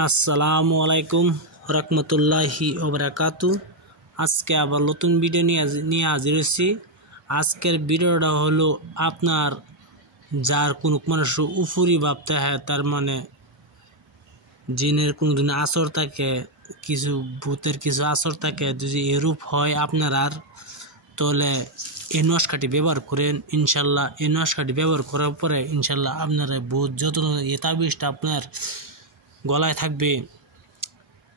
আসসালামু আলাইকুম রহমতুল্লাহি ওবারাকাতু। আজকে আবার নতুন ভিডিও নিয়ে হাজির হয়েছি। আজকের ভিডিওটা হলো আপনার যার কোনো মানুষের উপরই ভাবতে হয়, তার মানে জিনের কোনো দিন আসর থাকে, কিছু ভূতের কিছু আসর থাকে, যদি এরূপ হয় আপনার আর তাহলে এই নস্কাটি ব্যবহার করেন ইনশাল্লাহ। এই নস্কাটি ব্যবহার করার পরে ইনশাল্লাহ আপনার ভূত যত এই তাবিজটা আপনার গলায় থাকবে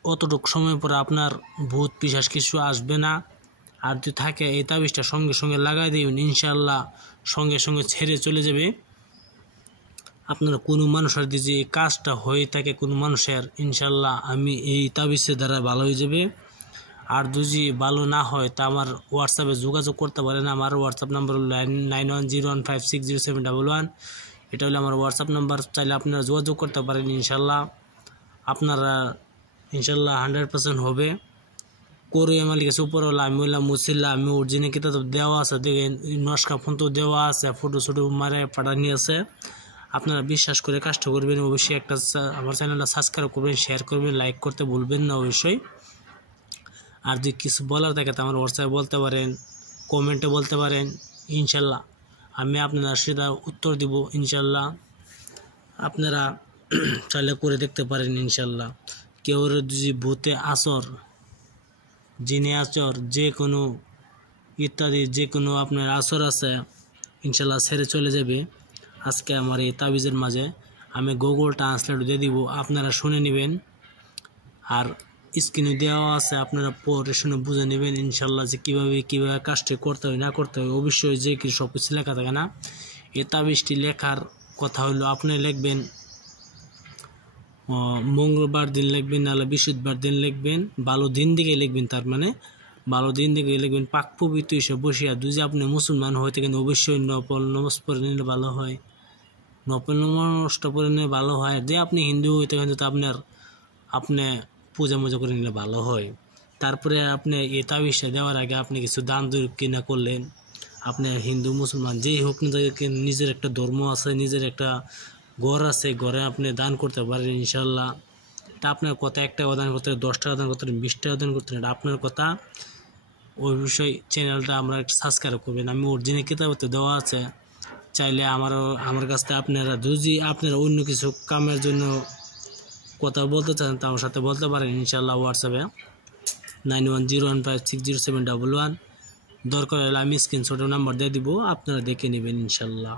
অতটুকু সময় পরে আপনার ভূত পিশাচ কিছু আসবে না। আর যদি থাকে এই তাবিজটা সঙ্গে সঙ্গে লাগাই দেবেন ইনশাল্লাহ, সঙ্গে সঙ্গে ছেড়ে চলে যাবে। আপনার কোনো মানুষের যে এই কাজটা হয়ে থাকে কোনো মানুষের, ইনশাল্লাহ আমি এই তাবিজের দ্বারা ভালো হয়ে যাবে। আর যদি ভালো না হয় তা আমার হোয়াটসঅ্যাপে যোগাযোগ করতে পারেন। আমার হোয়াটসঅ্যাপ নাম্বার হলো 9101560711। এটা হলো আমার হোয়াটসঅ্যাপ নাম্বার, চাইলে আপনারা যোগাযোগ করতে পারেন ইনশাল্লাহ। আপনারা ইনশাল্লাহ 100% হবে। করে আমার কাছে উপরে হলো আমি বললাম মুসিল্লা, আমি অরিজিনাল কিতাব দেওয়া আছে, দেখেন নস্কা ফোন তো দেওয়া আছে, ফটো ছোটো মারে পাঠানি আছে। আপনারা বিশ্বাস করে কাজটা করবেন। অবশ্যই একটা আমার চ্যানেলটা সাবস্ক্রাইব করবেন, শেয়ার করবেন, লাইক করতে ভুলবেন না অবশ্যই। আর যদি কিছু বলার থাকে তো আমার হোয়াটসঅ্যাপে বলতে পারেন, কমেন্টে বলতে পারেন ইনশাল্লাহ, আমি আপনারা সেটা উত্তর দিব ইনশাল্লাহ। আপনারা চাইলে করে দেখতে পারেন ইনশাল্লাহ। কেউ যদি ভূতে আসর, জিনে আসর, যে কোনো ইত্যাদি যে কোনো আপনার আসর আছে ইনশাল্লাহ ছেড়ে চলে যাবে। আজকে আমার এই তাবিজের মাঝে আমি গুগল ট্রান্সলেট দিয়ে দিব, আপনারা শুনে নেবেন। আর স্ক্রিনে দেওয়া আছে, আপনারা পরে শুনে বুঝে নেবেন ইনশাল্লাহ যে কীভাবে কাজটি করতে হয় না করতে হয়। অবশ্যই যে কি সব কিছু লেখা থাকে না। এই তাবিজটি লেখার কথা হলো আপনি লিখবেন মঙ্গলবার দিন লিখবেন, নাহলে বৃহস্পতিবার দিন লিখবেন, ভালো দিন দিকে লিখবেন। তার মানে ভালো দিন দিকে লিখবেন, পাক পবিত্র হিসেবে বসিয়া। যদি আপনি মুসলমান হয়ে থাকেন অবশ্যই নফল নামাজ পড়ে নিলে ভালো হয়, নফল নামাজটা পড়ে নিলে ভালো হয়। যে আপনি হিন্দু হয়ে থাকেন তো আপনি পূজা মজা করে নিলে ভালো হয়। তারপরে আপনি এই তাবিজটা দেওয়ার আগে আপনি কিছু দান কিনা করলেন। আপনি হিন্দু মুসলমান যেই হোক না, নিজের একটা ধর্ম আছে, নিজের একটা ঘর আছে, ঘরে আপনি দান করতে পারেন ইনশাল্লাহ। তা আপনার কথা, একটা দান করতে, 10 টাকা দান করতে, 20 টাকা দান করতে, এটা আপনার কথা। ওই বিষয় চ্যানেলটা আমরা একটু সাবস্ক্রাইব করবেন। আমি অরিজিনাল কিতাবতে দেওয়া আছে, চাইলে আমার কাছ থেকে আপনারা যদি আপনারা অন্য কিছু কামের জন্য কথা বলতে চান তা আমার সাথে বলতে পারেন ইনশাল্লাহ। হোয়াটসঅ্যাপে 9101560711। দরকার হলে আমি স্ক্রিনশটের নাম্বার দিয়ে দিব, আপনারা দেখে নেবেন ইনশাল্লাহ।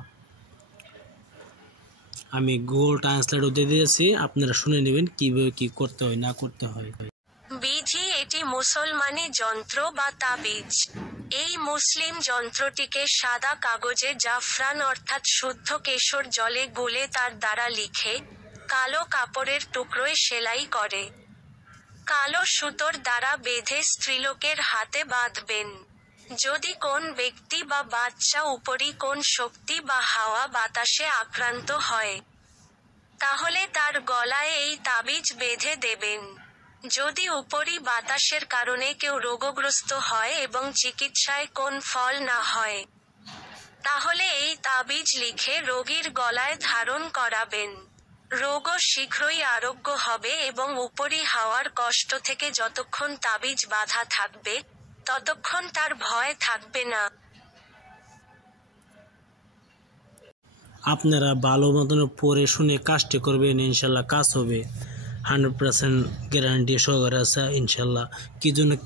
আমি গুগল ট্রান্সলেটও দিয়ে দিয়েছি, আপনারা শুনে নেবেন কীভাবে কী করতে হয় না করতে হয়। বিধি এটি মুসলমানি যন্ত্র বা তাবিজ। এই মুসলিম যন্ত্রটিকে সাদা কাগজে জাফরান অর্থাৎ শুদ্ধ কেশর জলে গুলে তার দ্বারা লিখে কালো কাপড়ের টুকরোয় সেলাই করে কালো সুতোর দ্বারা বেঁধে স্ত্রীলোকের হাতে বাঁধবেন। যদি কোন ব্যক্তি বা বাচ্চা উপরি কোন শক্তি বা হাওয়া বাতাসে আক্রান্ত হয়, তাহলে তার গলায় এই তাবিজ বেঁধে দেবেন। যদি উপরি বাতাসের কারণে কেউ রোগগ্রস্ত হয় এবং চিকিৎসায় কোন ফল না হয়, তাহলে এই তাবিজ লিখে রোগীর গলায় ধারণ করাবেন। রোগও শীঘ্রই আরোগ্য হবে এবং উপরি হাওয়ার কষ্ট থেকে যতক্ষণ তাবিজ বাঁধা থাকবে ততক্ষণ তার ভয় থাকবে না। আপনারা ভালো মতন পড়ে শুনে কাজটি করবেন ইনশাল্লাহ, কাজ হবে 100% গ্যারান্টি সহকারে আছে ইনশাল্লাহ।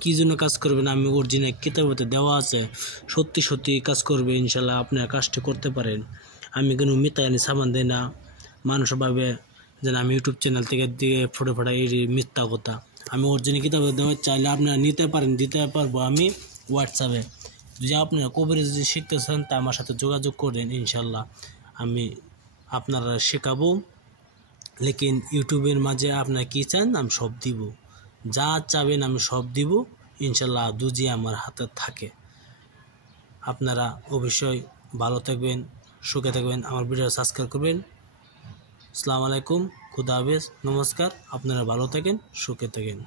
কী জন্য কাজ করবেন আমি অরিজিনাল কিতাবতে দেওয়া আছে, সত্যি সত্যি কাজ করবে ইনশাল্লাহ। আপনারা কাজটি করতে পারেন। আমি কোনো মিথ্যানি সাবান দিই না, মানুষ ভাবে যেন আমি ইউটিউব চ্যানেল থেকে দিয়ে ফটো ফাটাই, এই মিথ্যা কথা। আমি অরিজিনাল কিতাবতে দেওয়া, চাইলে আপনারা নিতে পারেন, দিতে পারবো আমি হোয়াটসঅ্যাপে। যদি আপনারা কবিরাজ যদি শিখতে চান তা আমার সাথে যোগাযোগ করেন ইনশাল্লাহ, আমি আপনারা শেখাবো। লেকিন ইউটিউবের মাঝে আপনারা কী চান আমি সব দিব, যা চাবেন আমি সব দিব ইনশাল্লাহ, দুজি আমার হাতে থাকে। আপনারা অবশ্যই ভালো থাকবেন, সুখে থাকবেন, আমার ভিডিও সাবস্ক্রাইব করবেন। আসসালামু আলাইকুম, খুদা হাফেজ, নমস্কার। আপনারা ভালো থাকেন, সুখে থাকেন।